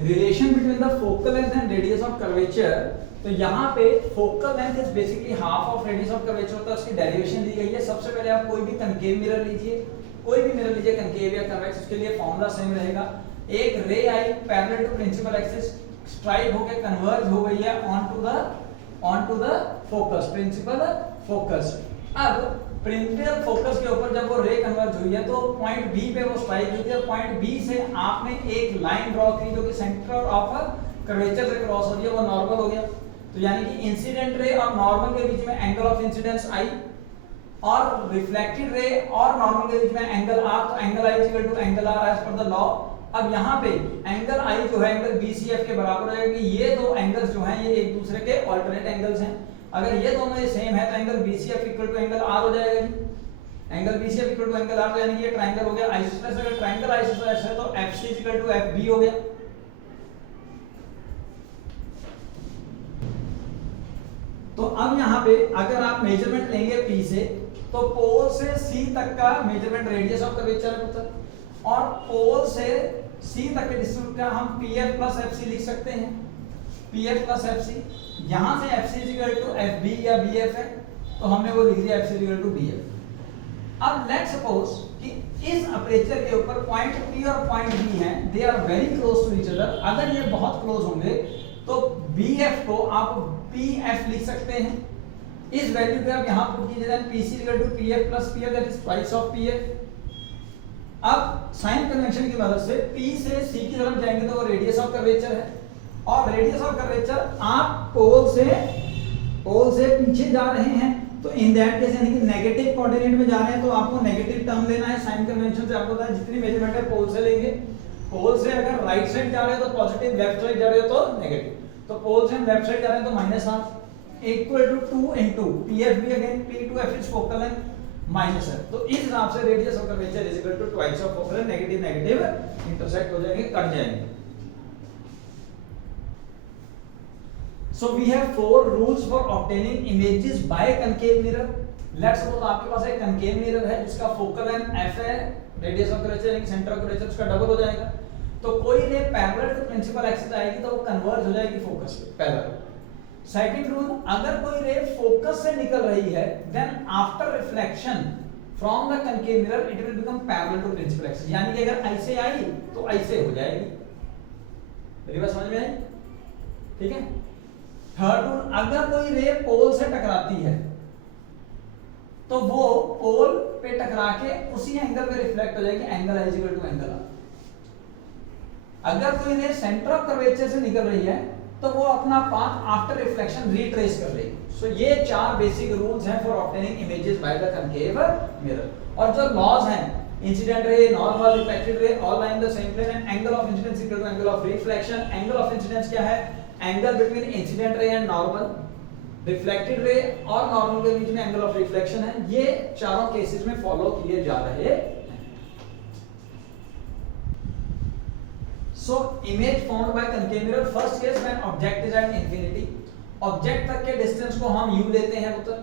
Relation between the focal length and radius of curvature, तो यहाँ पे focal length is basically half of radius of curvature होता है, उसकी डेरिवेशन दी गई है। सबसे पहले आप कोई भी कनकेव मिरर लीजिए, कोई भी मिरर लीजिए कनकेव या कन्वेक्स, उसके लिए फॉर्मूला सेम रहेगा। एक ray I parallel to principal axis, strike होके कन्वर्ज हो गई है on to the focus, principal focus. अब प्रिंसिपल फोकस के ऊपर जब वो रे कन्वर्ज हुई है तो पॉइंट बी पे वो स्ट्राइक हुई थी, पॉइंट बी से आपने एक लाइन ड्रॉ की जो कि सेंटर ऑफ कर्वेचर से क्रॉस हो रही है, वो नॉर्मल हो गया। तो यानी कि इंसिडेंट रे और नॉर्मल के बीच में एंगल ऑफ इंसिडेंस आई, और रिफ्लेक्टेड रे और नॉर्मल के बीच में एंगल आर, तो angle I equal to angle R as per the law. अब यहाँ पे एंगल आई जो है एंगल बीसीएफ के बराबर है, कि ये दो एंगल्स जो हैं ये एक दूसरे के ऑल्टरनेट एंगल्स हैं। अगर ये दोनों ये सेम है तो angle BCF equal to angle R हो जाएगा जी। Angle BCF equal to angle R, यानी कि ये ट्रायंगल हो गया आइसोसेलेस। अगर ट्रायंगल आइसोसेलेस है तो एफसी इक्वल टू एफबी हो गया। तो अब यहाँ पे अगर आप मेजरमेंट लेंगे P से, तो पोल से C तक का मेजरमेंट रेडियस ऑफ कर्वेचर है पुत्र, और पोल से C तक के डिस्टेंस का हम PF प्लस FC लिख सकते हैं। PF प्लस FC, यहाँ से FC इक्वल टू FB या BF है, तो हमने वो लिख दिया FC इक्वल टू BF। अब लेट्स सपोज कि इस अपर्चर के ऊपर पॉइंट P और पॉइंट B हैं, they are very close to each other. अगर ये बहुत क्लोज होंगे तो BF को आप PF लिख सकते हैं। इस वैल्यू पे आप यहां पुट कीजिए, then PC equal to PF plus PF, that is twice of PF। अब साइन कन्वेंशन की मदद से P से C की तरफ जाएंगे तो वो रेडियस ऑफ कर्वेचर है, और रेडियस ऑफ कर्वेचर आप पोल से पीछे जा रहे हैं तो इन दैट केस यानी कि नेगेटिव कोऑर्डिनेट में जा रहे हैं तो आपको नेगेटिव टर्म लेना है। साइन कन्वेंशन से आपको पता है जितनी मेजरमेंट है पोल से लेंगे। पोल से अगर राइट साइड जा रहे हो तो पॉजिटिव, लेफ्ट साइड जा रहे हो तो नेगेटिव। तो पोल से हम लेफ्ट साइड जा रहे हैं तो minus half equal to 2 into PF भी again P to F is focal length minus है, तो इस हिसाब से radius of curvature is equal to twice of focal length. Negative negative intersect हो जाएंगे, कट जाएंगे। So we have 4 rules for obtaining images by concave mirror. Let's suppose आपके पास एक concave mirror है जिसका focal length f है, radius of curvature यानी center of curvature उसका डबल हो जाएगा। तो कोई ray parallel to principal axis आएगी तो वो कन्वर्ज हो जाएगी फोकस पे पैरेलल। सेकंड रूल, अगर कोई रे फोकस से निकल रही है then after reflection from the concave mirror it will become parallel to principal axis, यानी कि अगर ऐसे आई तो ऐसे हो जाएगी। मेरी बात समझ में आई? ठीक है। थर्ड रूल, अगर कोई रे पोल से टकराती है तो वो पोल पे टकरा के उसी एंगल पे रिफ्लेक्ट हो जाएगी, angle I equal to angle R. अगर कोई रे सेंटर ऑफ कर्वेचर से निकल रही है तो वो अपना पाथ आफ्टर रिफ्लेक्शन रिट्रेस कर लेगी। सो ये 4 बेसिक रूल्स हैं for obtaining images by the concave mirror. और जो लॉज हैं, incident ray, normal, reflected ray, all line the same plane, and angle of incidence equal to angle of reflection. Angle of incidence क्या है? Angle between incident ray and normal, reflected ray और normal के बीच में angle of reflection है। ये चारों cases में फॉलो किए जा रहे हैं। So image formed by concave mirror, first case when object is at infinity, object तक के डिस्टेंस को हम u लेते हैं उत्तर,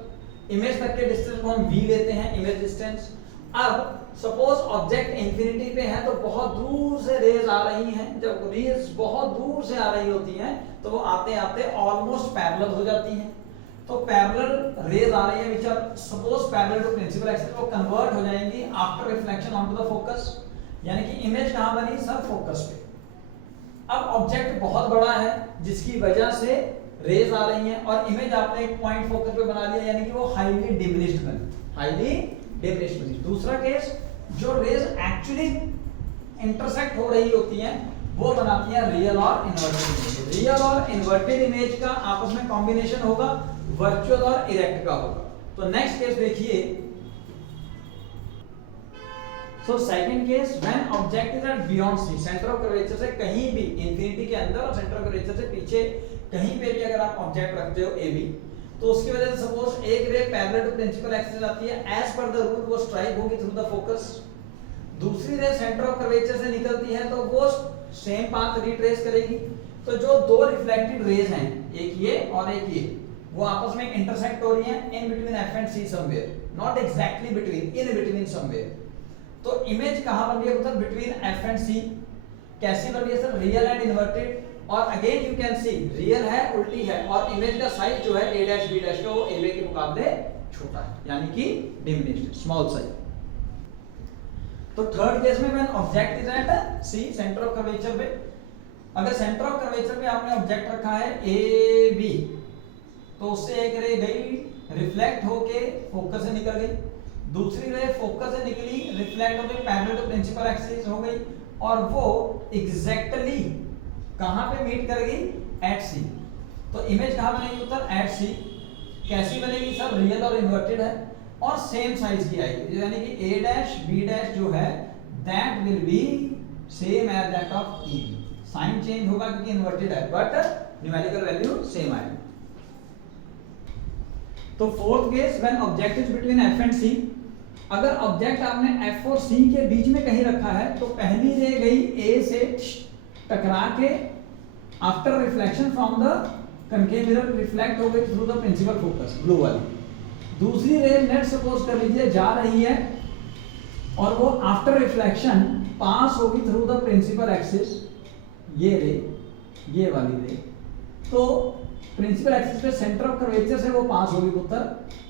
इमेज तक के डिस्टेंस को हम v लेते हैं, इमेज डिस्टेंस। अब सपोज ऑब्जेक्ट इंफिनिटी पे है तो बहुत दूर से रेज आ रही हैं, जब रेज बहुत दूर से आ रही होती हैं तो वो आते आते ऑलमोस्ट पैरेलल हो जाती हैं। तो पैरेलल रेज आ रही है which are suppose parallel to principal axis, वो कन्वर्ट हो जाएंगी after reflection on to the focus, यानी कि इमेज कहां बनी? सब फोकस पे। अब ऑब्जेक्ट बहुत बड़ा है जिसकी वजह से रेज आ रही हैं, और इमेज आपने एक पॉइंट फोकस पे बना लिया, यानी कि वो हाईली डिमिनिश्ड बनी, हाईली डिमिनिश्ड बनी। दूसरा केस, जो रेज एक्चुअली इंटरसेक्ट हो रही होती हैं वो बनाती हैं रियल और इन्वर्टेड इमेज। रियल और इन्वर्टेड इमेज का आपस में कॉम्बिनेशन होगा, वर्चुअल और इरेक्ट का होगा। तो नेक्स्ट केस देखिए। So second case, when object is at beyond C, centre of curvature से कहीं भी, इंफिनिटी के अंदर और सेंटर ऑफ कर्वेचर से पीछे कहीं पे भी अगर आप ऑब्जेक्ट रखते हो AB, तो उसकी वजह से सपोज एक ray parallel to principal axis आती है, एज पर द रूल वो स्ट्राइक होगी थ्रू द फोकस। दूसरी रे सेंटर ऑफ कर्वेचर से निकलती है तो वो सेम पाथ रिट्रेस करेगी। तो जो दो रिफ्लेक्टेड रेज हैं, एक ये और एक ये, वो आपस में इंटरसेक्ट हो रही हैं in between F and C somewhere, not exactly between, in between somewhere. तो इमेज कहां बन रही है? मतलब बिटवीन F एंड C। कैसी बन रही है सर, रियल एंड इन्वर्टेड, और again you can see real है उल्टी है, और इमेज का साइज जो है a डैश b डैश का वो ab के मुकाबले छोटा है, यानी कि डिमिनिश्ड, स्मॉल साइज। तो थर्ड केस में when object is at c centre of curvature पे, अगर सेंटर ऑफ कर्वेचर पे आपने ऑब्जेक्ट रखा है a b, तो उससे एक रे गई रिफ्लेक्ट होके फोकस से निकल गई, दूसरी रे फोकस से निकली रिफ्लेक्ट होके पैरेलल टू प्रिंसिपल एक्सिस हो गई, और वो एग्जैक्टली कहां पे मीट करेगी, एट सी। तो इमेज कहां बनेगी उत्तर, एट सी। कैसी बनेगी सर, रियल और इन्वर्टेड है, और सेम साइज की आएगी, यानी कि a डैश b डैश जो है that will be same as that of e। Sign change होगा क्योंकि इन्वर्टेड है, बट न्यूमेरिकल वैल्यू सेम आएगी। तो fourth case when object is between f and c, अगर ऑब्जेक्ट आपने f और c के बीच में कहीं रखा है, तो पहली रे गई a से टकरा के after reflection from the concave mirror reflect हो गई through the principal focus, blue वाली। दूसरी रे लेट सपोज कर लीजिए जा रही है, और वो आफ्टर रिफ्लेक्शन पास होगी थ्रू द प्रिंसिपल एक्सिस, ये रे, ये वाली रे, तो प्रिंसिपल एक्सिस पे सेंटर ऑफ कर्वेचर से वो पास होगी उत्तर,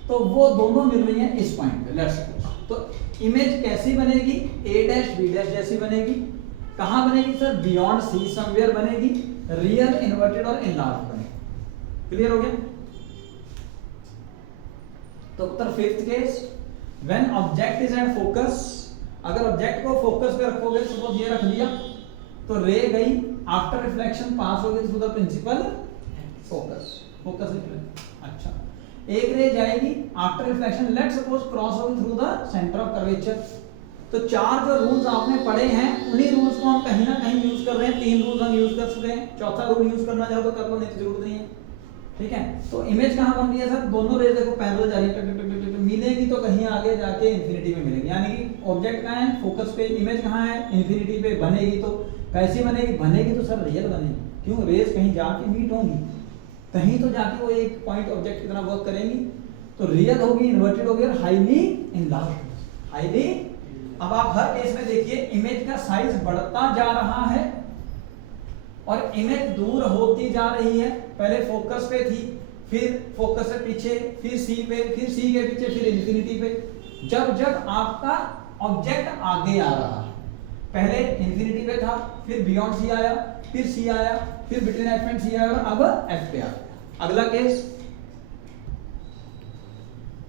तो वो दोनों मिल रही हैं इस पॉइंट पे, लेट्स सपोज। तो इमेज कैसी बनेगी, a डैश b डैश जैसी बनेगी। कहां बनेगी सर, बियॉन्ड c समवेयर बनेगी, रियल, इन्वर्टेड और इनलार्ज बनेगी। क्लियर हो गया? तो उत्तर fifth case when object is at focus, अगर ऑब्जेक्ट को फोकस पे रखोगे, सपोज ये रख दिया, तो रे गई आफ्टर रिफ्लेक्शन पास हो गई through the principal focus, focus reflect. अच्छा, एक रे जाएगी after reflection let suppose cross होगी through the centre of curvature. तो चार जो रूल्स आपने पढ़े हैं, उन्हीं रूल्स को हम कहीं ना कहीं यूज कर रहे हैं। तीन रूल्स हम यूज कर चुके हैं, चौथा रूल यूज करना चाहो तो कर लो, नहीं तो जरूरत नहीं है। ठीक है, तो इमेज कहां बन रही है सर, दोनों रेज देखो पैरेलल जा रही है, मिलेगी तो कहीं आगे जाके इंफिनिटी में मिलेगी, यानी कि ऑब्जेक्ट कहां है, फोकस पे, इमेज कहां है, इंफिनिटी पे। बनेगी तो कैसी बनेगी, बनेगी तो सर रियल बनेगी, क्यों, रेज कहीं जाके मीट होंगी, कहीं तो जाके वो एक पॉइंट ऑब्जेक्ट की तरह वर्क करेंगी, तो रियल होगी, इन्वर्टेड होगी और हाईली इनलार्ज्ड, हाईली। अब आप हर केस में देखिए इमेज का साइज बढ़ता जा रहा है और इमेज दूर होती जा रही है। पहले फोकस पे थी, फिर फोकस से पीछे, फिर सी पे, फिर सी के पीछे, फिर इंफिनिटी पे। जब जब आपका ऑब्जेक्ट आगे आ रहा है, पहले इंफिनिटी पे था, फिर बियॉन्ड सी आया, फिर सी आया, फिर बिटवीन एफ एंड सी आया, और अब एफ पे आ गया। अगला case,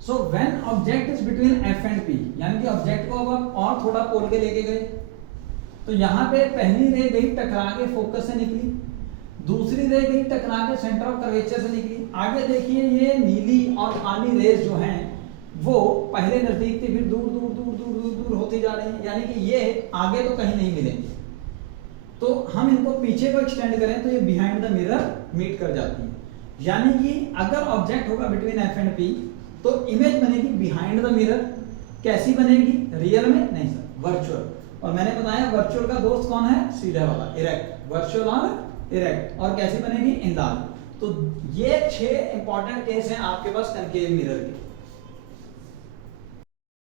so when object is between F and P, यानी कि ऑब्जेक्ट को अब आप और थोड़ा पोल के लेके गए, तो यहां पे पहली रे गई टकरा के फोकस से निकली, दूसरी रे गई टकरा के सेंटर ऑफ कर्वेचर से निकली। आगे देखिए ये नीली और काली रेज जो हैं वो पहले नजदीक थी, फिर दूर दूर दूर दूर दूर दूर होती जा रही है, यानी कि ये आगे तो कहीं नहीं मिलेंगे। तो हम इनको पीछे को एक्सटेंड करें तो ये बिहाइंड द मिरर मीट कर जाती है, यानी कि अगर ऑब्जेक्ट होगा बिटवीन एफ एंड पी तो इमेज बनेगी बिहाइंड द मिरर। कैसी बनेगी, रियल में नहीं सर, वर्चुअल। और मैंने बताया वर्चुअल का दोस्त कौन है, सीधा वाला, इरेक्ट, वर्चुअल और इरेक्ट। और कैसी बनेगी, इनलार्ज। तो ये 6 इंपॉर्टेंट केस हैं आपके पास कनकेव मिरर के।